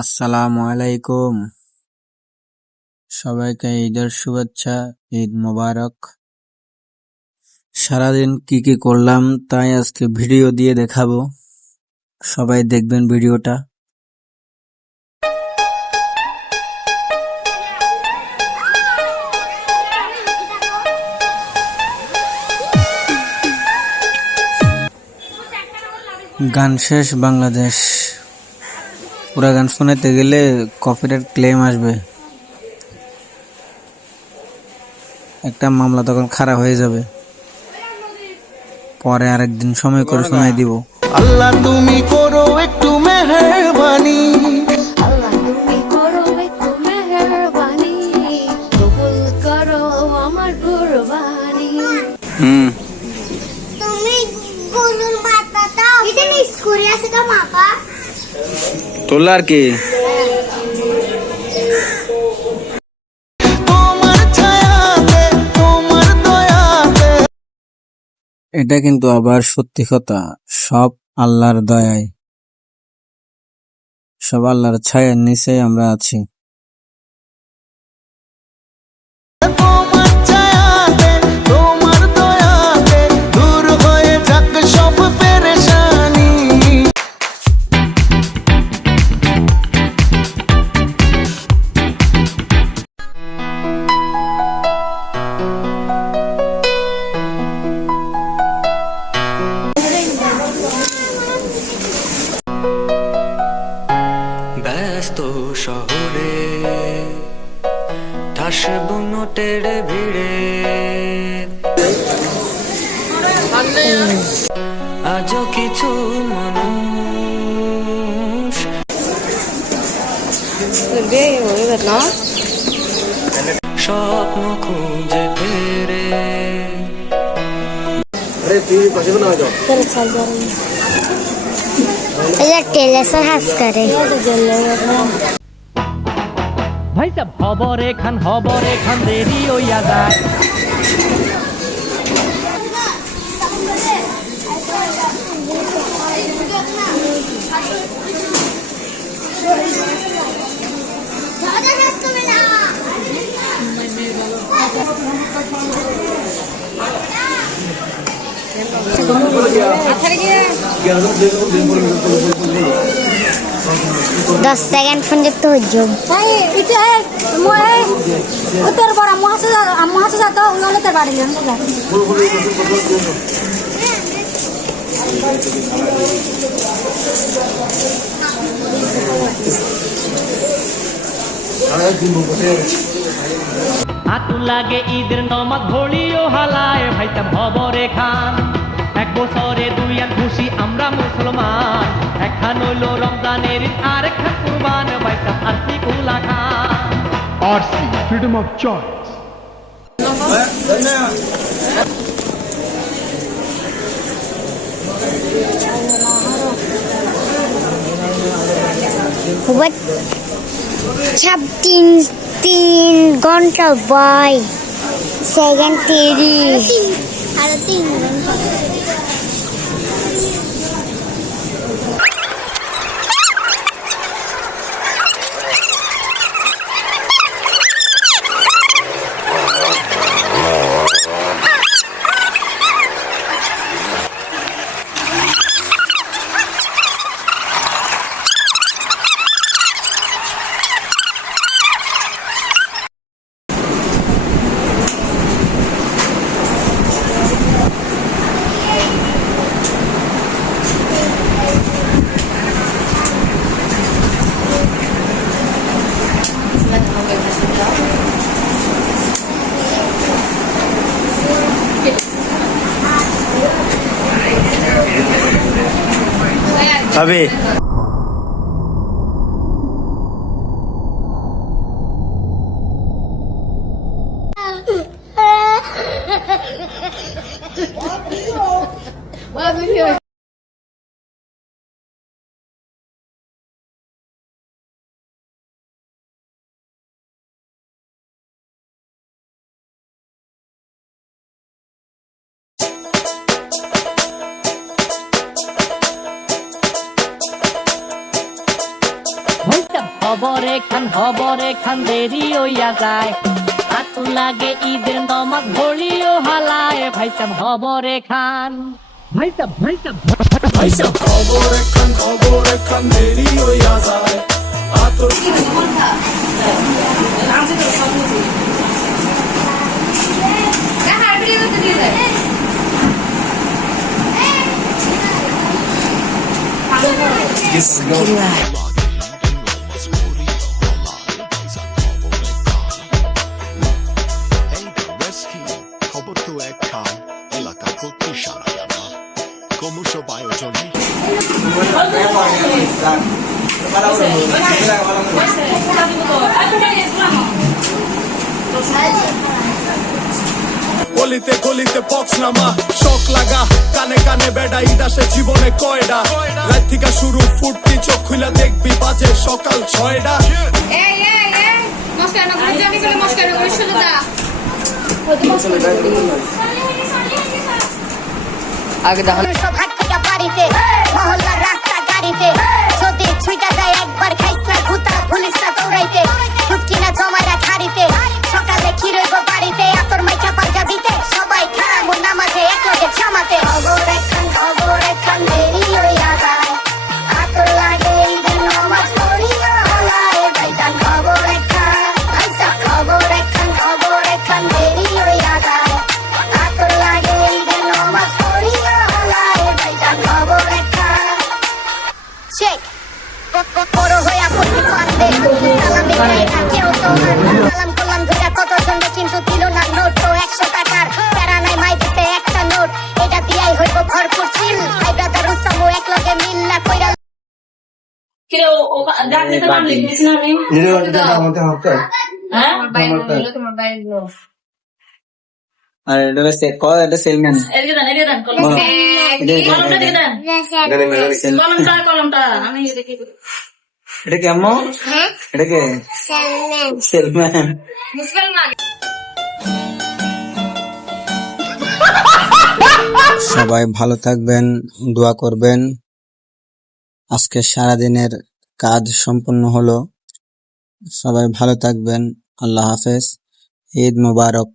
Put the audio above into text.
আসসালামু আলাইকুম। সবাইকে ঈদের শুভেচ্ছা, ঈদ মোবারক। সারাদিন কি কি করলাম তাই আজকে ভিডিও দিয়ে দেখাবো, সবাই দেখবেন ভিডিওটা। গান শেষ বাংলাদেশ, পুরা গান শোনাতে গেলে কপিরাইট ক্লেম আসবে, একটা মামলা তখন খারাপ হয়ে যাবে, পরে আরেকদিন সময় করে শোনাই দিব। আল্লাহ তুমি করো একটু মেহেরবানি, আল্লাহ তুমি করো একটু মেহেরবানি, কবুল করো আমার কুরবানি। তুমি গরুর মাথা দাও, এটা মিস করে আছে তো মাপা তোলা আর কি তোমার ছায়াতে তোমার দয়াতে। এটা কিন্তু আবার সত্যি কথা, সব আল্লাহর দয়ায়, সব আল্লাহর ছায়ার নিচে আমরা আছি। তোমার ছায়াতে তোমার দয়াতে দূর হয়ে যাক সব পেরেশানি। ব্যস্ত শহরে ঠাস বুনোটের ভিড়ে আজও কিছু মানুষ স্বপ্ন খুঁজে ফেরে। টেলেসর হাস করে ভাই সাহেব খবর এখান দেরি হইয়া যায়। দশ সেকেন্ড ফোন যুক্ত হইজ উত্তর বড় মহাসু যাত উন্নতে বাড়ি হাতু লাগে ঈদের নমাজ ঘড়িও হালায় ভাই সাহেব খবরে খান। এক বছরে দুই এক খুশি আমরা মুসলমান, একখান হইল রমজানের ঈদ আর একখান কুরবান, ভাই সাহেব RC Kulla Khan. RC, freedom of choice. তিন তিন ঘন্টা বাই সেকেন্ড 30 আরো 3 ঘন্টা। খাবে হবরে খান দেরি হইয়া যায় আতু লাগে ঈদের নমাজ ভরিও হালায় ভাইসাব হবরে খান ভাইসাব খবর তো এক খাম এলাকা করতে সারা ক্রমশ বায়োজনে গলিতে গলিতে বক্স নামা শখ লাগা কানে কানে বেড়া ইদাসে জীবনে কয়ডা রাত থেকে শুরু ফুটতি চোখ খুলে দেখবি বাজে সকাল 6টা সব হাট থেকে বাড়িতে মহল্লার রাস্তা গাড়িতে যদি ছুইটা যায় একবার খাইস না ভুতা পুলিশ না দৌড়াইতে ঢুকি না জমারা খাড়িতে সকালে কি রইব বাড়িতে আতর মাইকা পাঞ্জাবিতে সবাই খারাপ নামাজে এক লগে জামাতে খবর একখান দেরি হইয়া যায় আতর লাগে ঈদের নামাজ পড়িয়া হলায় ভাইজান খবর একখান দেরি হইয়া যায় আতর লাগে ঈদের নামাজ পড়িয়া হলায় ভাইজান খবর একখান চেক বড় হইয়া পড়তে পারবে সালাম দিতে কেউ তো সালাম করলাম ধরে কতজন কিন্তু দিল না নোট তো 100 টাকার প্যারা নাই মাই দিতে একটা নোট এটা দিয়াই হইব ভরপুর চিল ভাই ব্রাদার উসামু এক লগে মিল না কইরা কিরে ও ডাক দিতে নাম লিখিস না আমি হ্যাঁ তোমার বাইরে আর এটা সেলম্যান এদিকে দেন কলমটা দিকে দেন কলমটা আমি দেখি এটা কেমন এটা কে সেলম্যান মুসলমান সবাই ভালো থাকবেন, দোয়া করবেন। আজকে সারাদিনের কাজ সম্পন্ন হলো। সবাই ভালো থাকবেন। আল্লাহ হাফেজ। ঈদ মোবারক।